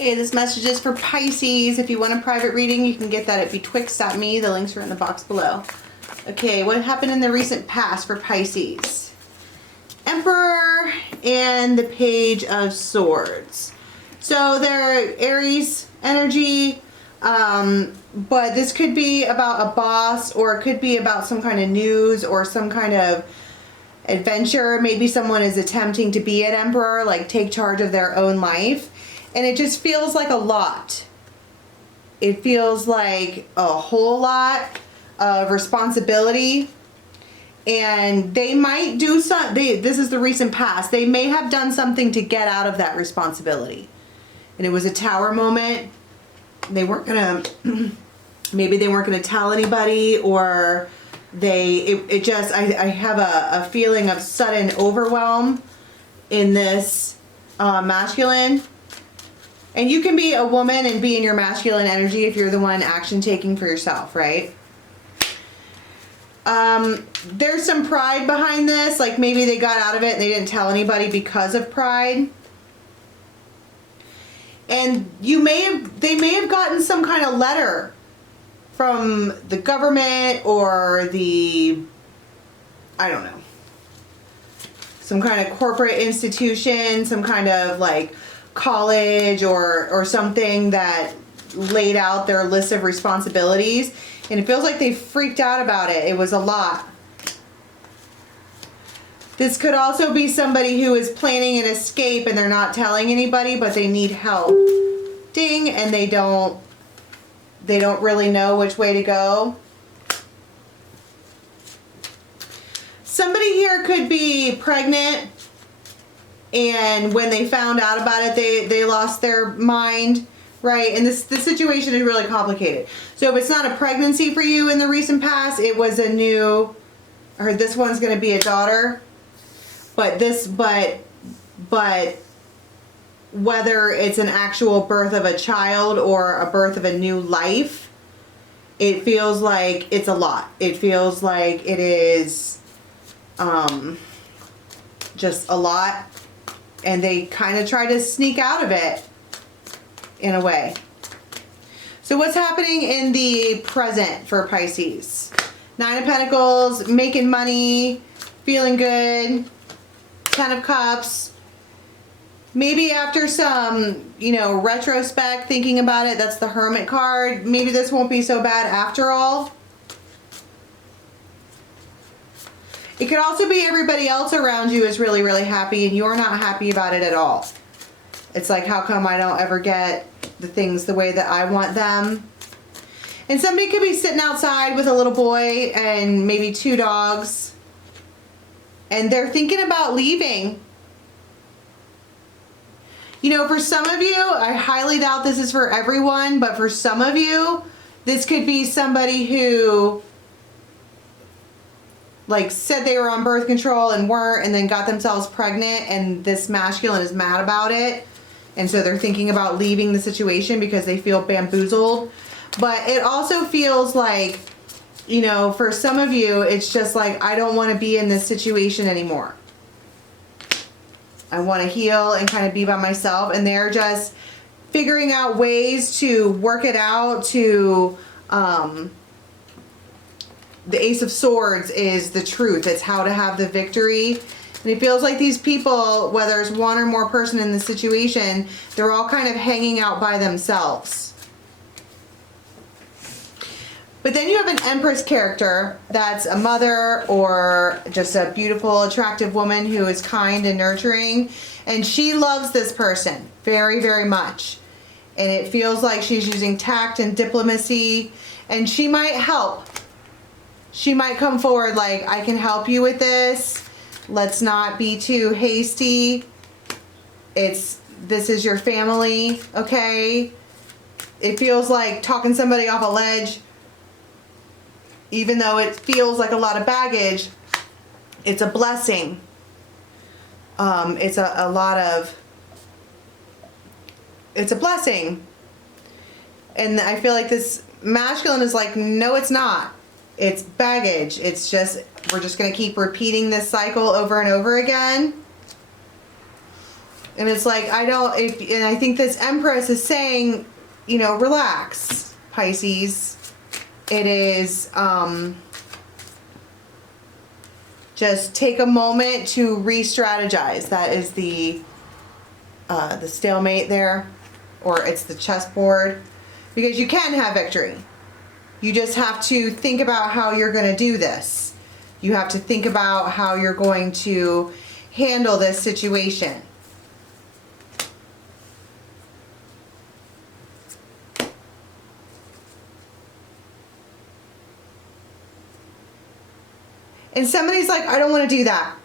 Okay, this message is for Pisces. If you want a private reading, you can get that at betwixt.me. The links are in the box below. Okay, what happened in the recent past for Pisces? Emperor and the Page of Swords. So they're Aries energy, but this could be about a boss, or it could be about some kind of news or some kind of adventure. Maybe someone is attempting to be an emperor, like take charge of their own life. And it just feels like a lot. It feels like a whole lot of responsibility. And they might do this is the recent past. They may have done something to get out of that responsibility. And it was a tower moment. They weren't gonna, maybe they weren't gonna tell anybody, or I have a feeling of sudden overwhelm in this masculine. And you can be a woman and be in your masculine energy if you're the one action taking for yourself, right? There's some pride behind this. Like maybe they got out of it and they didn't tell anybody because of pride. And they may have gotten some kind of letter from the government or I don't know, some kind of corporate institution, some kind of like college or something that laid out their list of responsibilities, and it feels like they freaked out about it. It was a lot. This could also be somebody who is planning an escape and they're not telling anybody, but they need help. Ding, and they don't really know which way to go. Somebody here could be pregnant, and when they found out about it, they lost their mind, right? And this situation is really complicated. So if it's not a pregnancy for you in the recent past, it was or this one's going to be a daughter. But whether it's an actual birth of a child or a birth of a new life, it feels like it's a lot. It feels like it is just a lot. And they kind of try to sneak out of it in a way. So what's happening in the present for Pisces? 9 of Pentacles, making money, feeling good. 10 of Cups. Maybe after some, retrospect, thinking about it, that's the Hermit card. Maybe this won't be so bad after all. It could also be everybody else around you is really, really happy and you're not happy about it at all. It's like, how come I don't ever get the things the way that I want them? And somebody could be sitting outside with a little boy and maybe 2 dogs. And they're thinking about leaving. For some of you, I highly doubt this is for everyone, but for some of you, this could be somebody who said they were on birth control and weren't, and then got themselves pregnant, and this masculine is mad about it. And so they're thinking about leaving the situation because they feel bamboozled. But it also feels like, for some of you, it's just like, I don't want to be in this situation anymore. I want to heal and kind of be by myself. And they're just figuring out ways to work it out to, the Ace of Swords is the truth. It's how to have the victory. And it feels like these people, whether it's one or more person in the situation, they're all kind of hanging out by themselves. But then you have an Empress character that's a mother or just a beautiful, attractive woman who is kind and nurturing. And she loves this person very, very much. And it feels like she's using tact and diplomacy. And she might help. She might come forward like, I can help you with this. Let's not be too hasty. This is your family, okay? It feels like talking somebody off a ledge. Even though it feels like a lot of baggage, it's a blessing. It's a blessing. And I feel like this masculine is like, no, it's not. It's baggage. It's just, we're just going to keep repeating this cycle over and over again. And it's like, and I think this Empress is saying, you know, relax, Pisces. It is, just take a moment to re-strategize. That is the stalemate there, or it's the chessboard, because you can have victory. You just have to think about how you're going to do this. You have to think about how you're going to handle this situation. And somebody's like, I don't want to do that.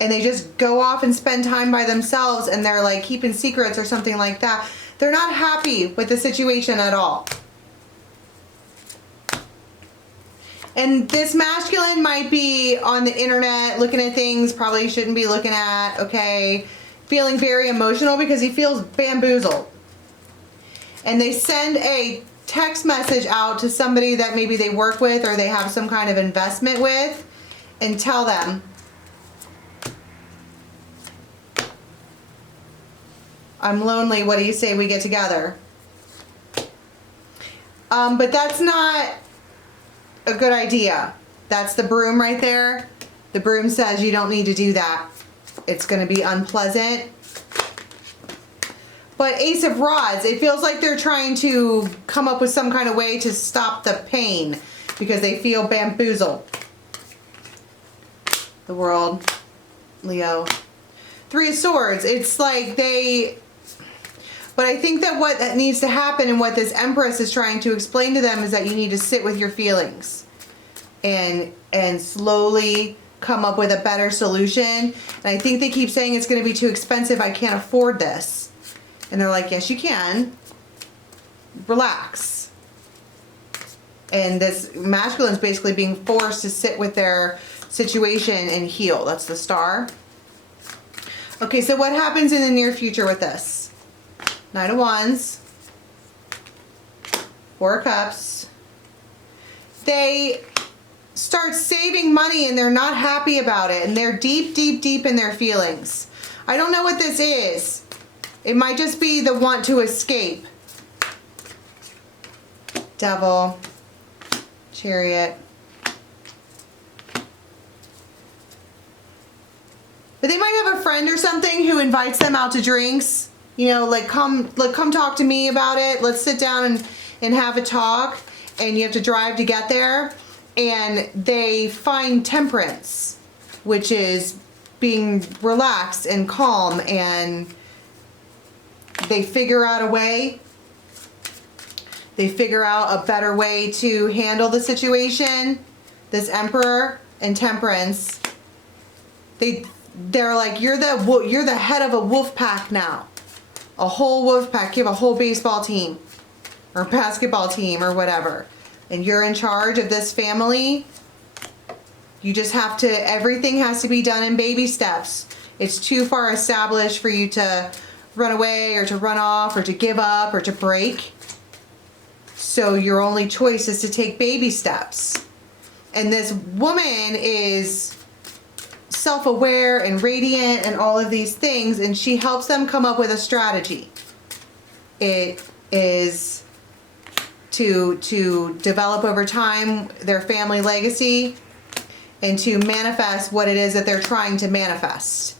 And they just go off and spend time by themselves, and they're like keeping secrets or something like that. They're not happy with the situation at all. And this masculine might be on the internet looking at things probably shouldn't be looking at, okay? Feeling very emotional because he feels bamboozled. And they send a text message out to somebody that maybe they work with or they have some kind of investment with, and tell them, I'm lonely, what do you say we get together? But that's not a good idea. That's the broom right there. The broom says you don't need to do that. It's going to be unpleasant. But Ace of Rods, it feels like they're trying to come up with some kind of way to stop the pain because they feel bamboozled. The World, Leo. Three of Swords, it's like but I think that what that needs to happen and what this Empress is trying to explain to them is that you need to sit with your feelings and slowly come up with a better solution. And I think they keep saying it's going to be too expensive, I can't afford this. And they're like, yes, you can. Relax. And this masculine is basically being forced to sit with their situation and heal. That's the Star. Okay, so what happens in the near future with this? Knight of Wands. Four of Cups. They start saving money and they're not happy about it. And they're deep, deep, deep in their feelings. I don't know what this is. It might just be the want to escape. Devil. Chariot. But they might have a friend or something who invites them out to drinks. You know, like come talk to me about it. Let's sit down and have a talk. And you have to drive to get there. And they find temperance, which is being relaxed and calm. And they figure out a way. They figure out a better way to handle the situation. This Emperor and Temperance. They're like, you're the head of a wolf pack now. A whole wolf pack. You have a whole baseball team or basketball team or whatever. And you're in charge of this family. You just have to, everything has to be done in baby steps. It's too far established for you to run away or to run off or to give up or to break. So your only choice is to take baby steps. And this woman is self-aware and radiant and all of these things, and she helps them come up with a strategy. It is to develop over time their family legacy and to manifest what it is that they're trying to manifest.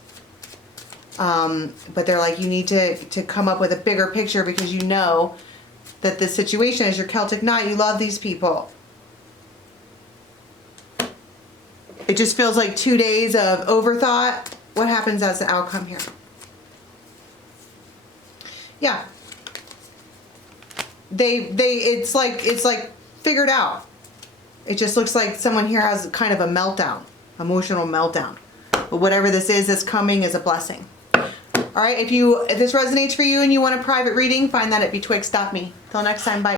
But they're like, you need to come up with a bigger picture because you know that the situation is your Celtic Knight. You love these people. It just feels like 2 days of overthought. What happens as the outcome here? Yeah. It's like figured out. It just looks like someone here has kind of a meltdown, emotional meltdown. But whatever this is that's coming is a blessing. All right, if this resonates for you and you want a private reading, find that at Betwixt.me. Till next time, bye.